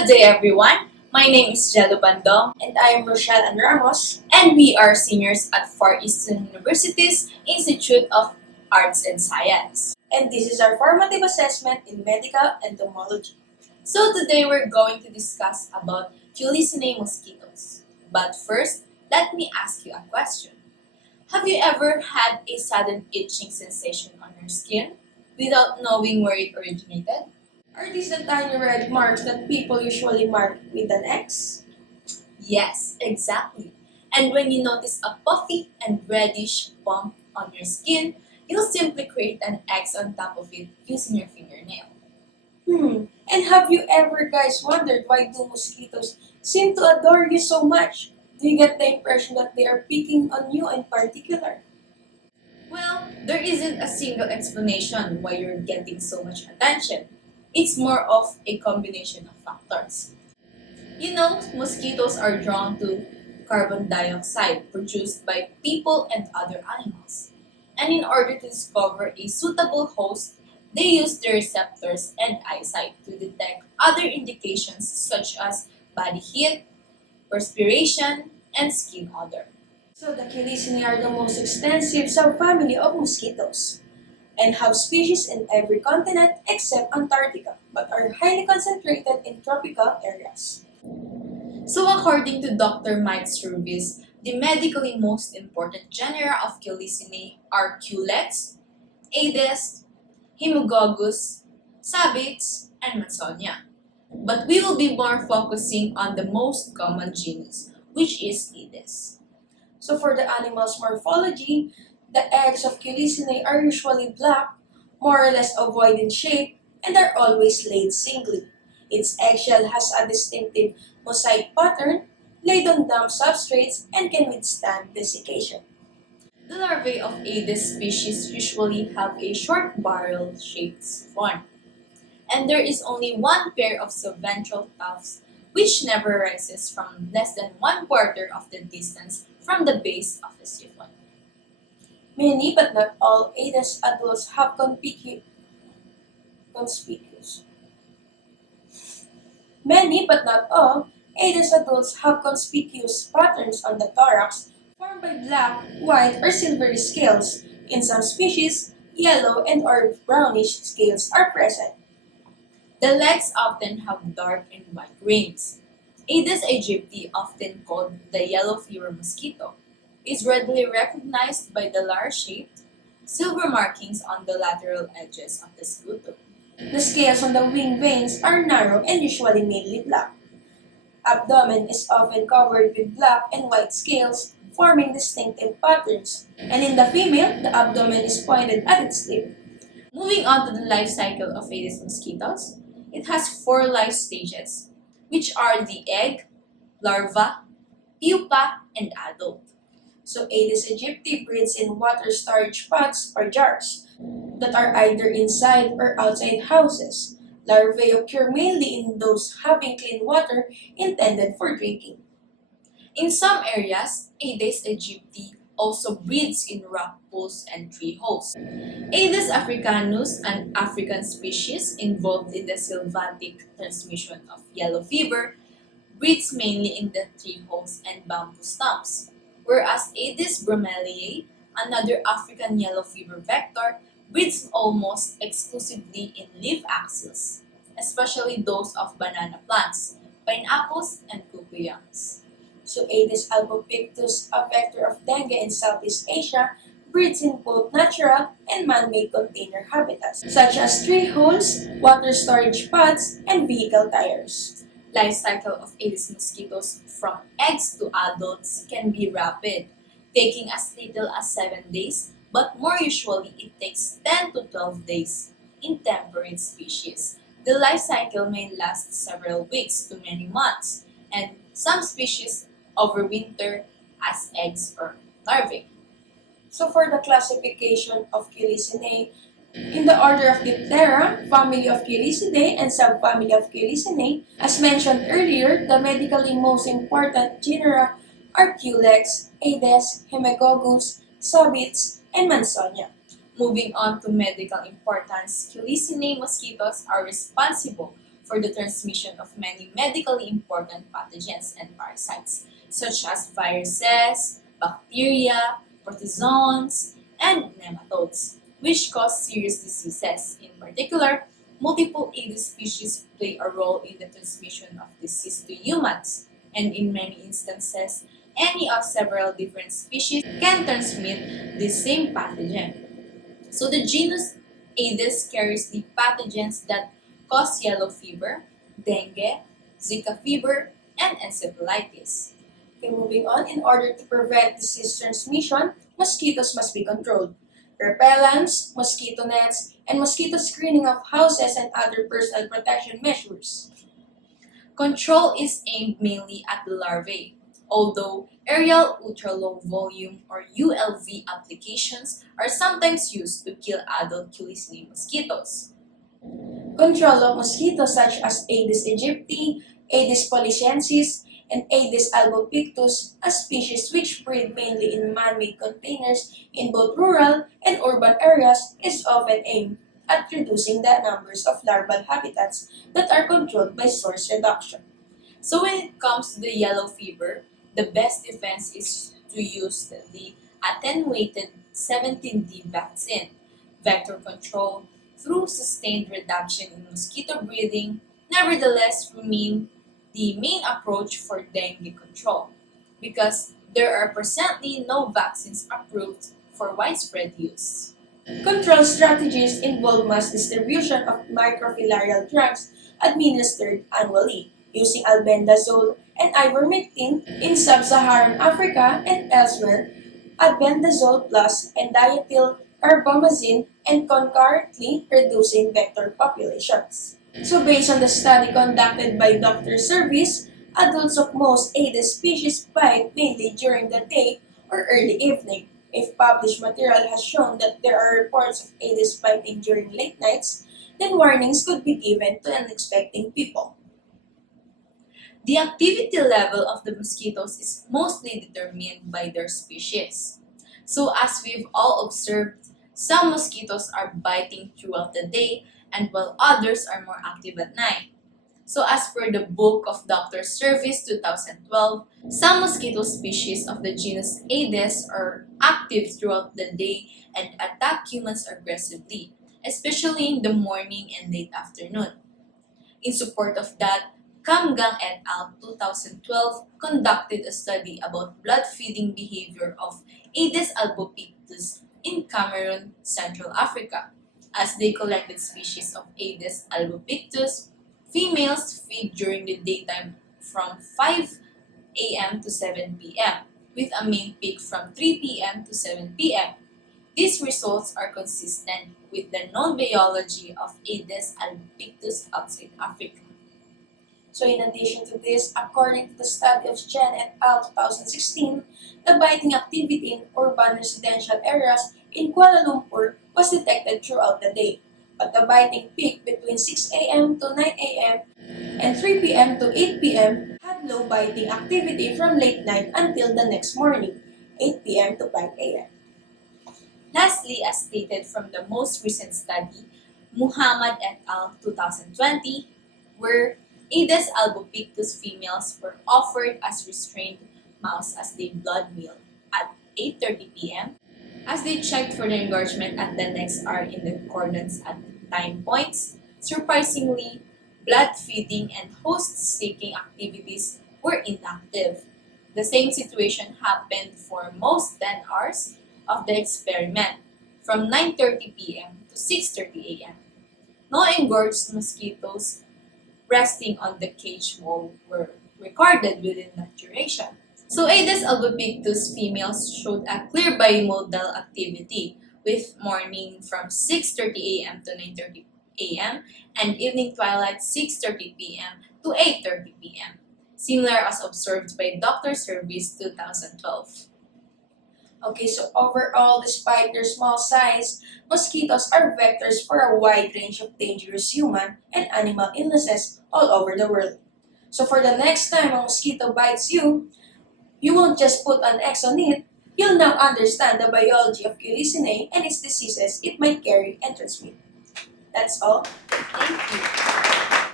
Good day, everyone. My name is Jelo Bandong, And I am Rochelle Ann Ramos. and we are seniors at Far Eastern University's Institute of Arts and Science. And this is our formative assessment in medical entomology. So today we're going to discuss about Culicinae mosquitoes. But first, let me ask you a question. Have you ever had a sudden itching sensation on your skin without knowing where it originated? Are these the tiny red marks that people usually mark with an X? Yes, exactly. And when you notice a puffy and reddish bump on your skin, you'll simply create an X on top of it using your fingernail. And have you ever guys wondered why do mosquitoes seem to adore you so much? Do you get the impression that they are picking on you in particular? Well, there isn't a single explanation why you're getting so much attention. It's more of a combination of factors. You know, mosquitoes are drawn to carbon dioxide produced by people and other animals. And in order to discover a suitable host, they use their receptors and eyesight to detect other indications such as body heat, perspiration, and skin odor. So the Culicinae are the most extensive subfamily of mosquitoes and have species in every continent except Antarctica, but are highly concentrated in tropical areas. So according to Dr. Mike Service, the medically most important genera of Culicinae are Culex, Aedes, Hemogogus, Sabits, and Mansonia. But we will be more focusing on the most common genus, which is Aedes. So for the animal's morphology, the eggs of Culicinae are usually black, more or less ovoid in shape, and are always laid singly. Its eggshell has a distinctive mosaic pattern, laid on damp substrates, and can withstand desiccation. The larvae of Aedes species usually have a short barrel-shaped form, and there is only one pair of subventral tufts which never rises from less than 1/4 of the distance from the base of the siphon. Many, but not all, Aedes adults have conspicuous. Many, but not all, Aedes adults have conspicuous patterns on the thorax formed by black, white, or silvery scales. In some species, yellow and or brownish scales are present. The legs often have dark and white rings. Aedes aegypti, often called the yellow fever mosquito, is readily recognized by the large-shaped silver markings on the lateral edges of the scutum. The scales on the wing veins are narrow and usually mainly black. Abdomen is often covered with black and white scales, forming distinctive patterns. And in the female, the abdomen is pointed at its tip. Moving on to the life cycle of Aedes mosquitoes, it has four life stages, which are the egg, larva, pupa, and adult. So Aedes aegypti breeds in water storage pots or jars that are either inside or outside houses. Larvae occur mainly in those having clean water intended for drinking. In some areas, Aedes aegypti also breeds in rock pools and tree holes. Aedes africanus, an African species involved in the sylvatic transmission of yellow fever, breeds mainly in the tree holes and bamboo stumps, whereas Aedes bromeliae, another African yellow fever vector, breeds almost exclusively in leaf axils, especially those of banana plants, pineapples, and cocoyams. So Aedes albopictus, a vector of dengue in Southeast Asia, breeds in both natural and man-made container habitats, such as tree holes, water storage pots, and vehicle tires. Life cycle of Aedes mosquitoes from eggs to adults can be rapid, taking as little as 7 days, but more usually it takes 10 to 12 days in temperate species. The life cycle may last several weeks to many months, and some species overwinter as eggs or larvae. So for the classification of Culicinae, in the order of Diptera, family of Culicidae, and subfamily of Culicinae, as mentioned earlier, the medically most important genera are Culex, Aedes, Hemogogus, Sabits, and Mansonia. Moving on to medical importance, Culicinae mosquitoes are responsible for the transmission of many medically important pathogens and parasites, such as viruses, bacteria, protozoans, and nematodes, which cause serious diseases. In particular, multiple Aedes species play a role in the transmission of disease to humans, and in many instances, any of several different species can transmit the same pathogen. So the genus Aedes carries the pathogens that cause yellow fever, dengue, Zika fever, and encephalitis. Okay, moving on, in order to prevent disease transmission, mosquitoes must be controlled. Repellents, mosquito nets, and mosquito screening of houses and other personal protection measures. Control is aimed mainly at the larvae, although aerial ultra-low volume or ULV applications are sometimes used to kill adult Culicinae mosquitoes. Control of mosquitoes such as Aedes aegypti, Aedes polyciensis, and Aedes albopictus, a species which breed mainly in man-made containers in both rural and urban areas, is often aimed at reducing the numbers of larval habitats that are controlled by source reduction. So when it comes to the yellow fever, the best defense is to use the attenuated 17D vaccine, vector control through sustained reduction in mosquito breeding, nevertheless remain the main approach for dengue control because there are presently no vaccines approved for widespread use. Control strategies involve mass distribution of microfilarial drugs administered annually, using albendazole and ivermectin in sub-Saharan Africa and elsewhere, albendazole plus and diethyl carbamazine, and concurrently reducing vector populations. So based on the study conducted by Dr. Service, adults of most Aedes species bite mainly during the day or early evening. If published material has shown that there are reports of Aedes biting during late nights, then warnings could be given to unexpecting people. The activity level of the mosquitoes is mostly determined by their species. So as we've all observed, some mosquitoes are biting throughout the day and while others are more active at night. So as per the book of Dr. Service 2012, some mosquito species of the genus Aedes are active throughout the day and attack humans aggressively, especially in the morning and late afternoon. In support of that, Kamgang et al. 2012 conducted a study about blood feeding behavior of Aedes albopictus in Cameroon, Central Africa. As they collected species of Aedes albopictus, females feed during the daytime from 5 a.m. to 7 p.m., with a main peak from 3 p.m. to 7 p.m. These results are consistent with the known biology of Aedes albopictus outside Africa. So in addition to this, according to the study of Chen et al. 2016, the biting activity in urban residential areas in Kuala Lumpur was detected throughout the day, but the biting peak between 6 a.m. to 9 a.m. and 3 p.m. to 8 p.m. had low biting activity from late night until the next morning, 8 p.m. to 5 a.m. Lastly, as stated from the most recent study, Muhammad et al. 2020, where Aedes albopictus females were offered as restrained mouse as they blood meal at 8:30 p.m. As they checked for the engorgement at the next hour in the accordance at time points, surprisingly, blood feeding and host-seeking activities were inactive. The same situation happened for most 10 hours of the experiment, from 9:30 p.m. to 6:30 a.m. No engorged mosquitoes resting on the cage wall were recorded within that duration. So Aedes albopictus females showed a clear bimodal activity with morning from 6:30 a.m. to 9:30 a.m. and evening twilight 6:30 p.m. to 8:30 p.m. Similar as observed by Dr. Service 2012. Okay, so overall, despite their small size, mosquitoes are vectors for a wide range of dangerous human and animal illnesses all over the world. So for the next time a mosquito bites you, you won't just put an X on it, you'll now understand the biology of Culicinae and its diseases it might carry and transmit. That's all. Thank you.